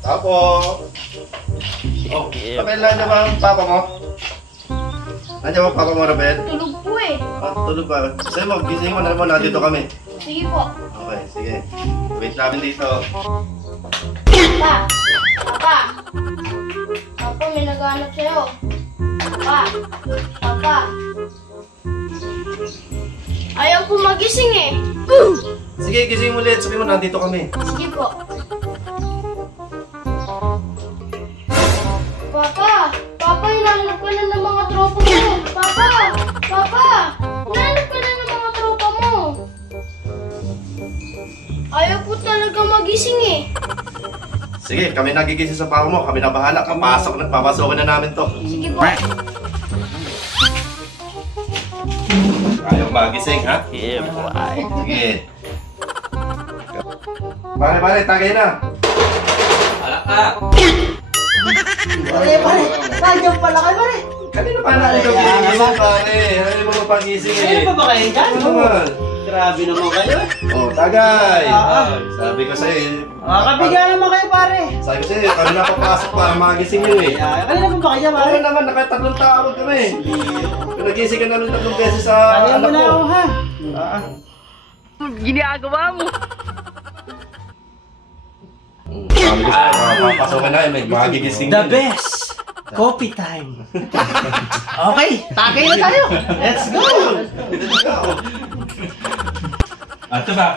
Tapo. Oh, Rabel, nandiyan ba ang papa mo? Nandiyan ba ang papa mo, Rabel? Tulog po eh. Ah, tulog ba? Sige mo, gising mo na naman, nandito kami. Sige po. Okay, sige. Wait namin dito. Papa! Papa! Papa, may naghanap sa'yo. Papa! Papa! Ayaw po magising eh. Sige, gising mo ulit. Sabi mo, nandito kami. Sige po. Papa! Papa, hinahanap ka na ng mga tropa mo. Papa! Papa! Hinahanap ka na ng mga tropa mo. Ayaw po talaga magising eh. Sige, kami nagigising sa papa mo. Kami na bahala. Papasokin na namin to. Sige po. Ayaw magising, ha? Sige. Pare, tagay na. Alak ka! Pare, nandiyan pala kayo, pare. Kanina pa namin ito gigising, pare. Ano mo mapagising eh? Ano pa ba kayo dyan? Ano naman? Grabe naman kayo. Oh, tagay! Ah. Sabi ko sa'yo eh. Kabigyan naman kayo, pare. Sabi ko sa'yo, kami napapasok para magising yun eh. Kanina pa ba kayo, pare? Okay naman, nakatatlong tawag kami. Pinagising ka namin 3 beses sa Kanina anak mo na ko. ako, ha? Ginagawa mo. Sabi ko sa'yo, papasokin na yun, may magigising The yun eh. best. Coffee time. Okay, tagay na tayo. Let's go. Let's go! Ito ba?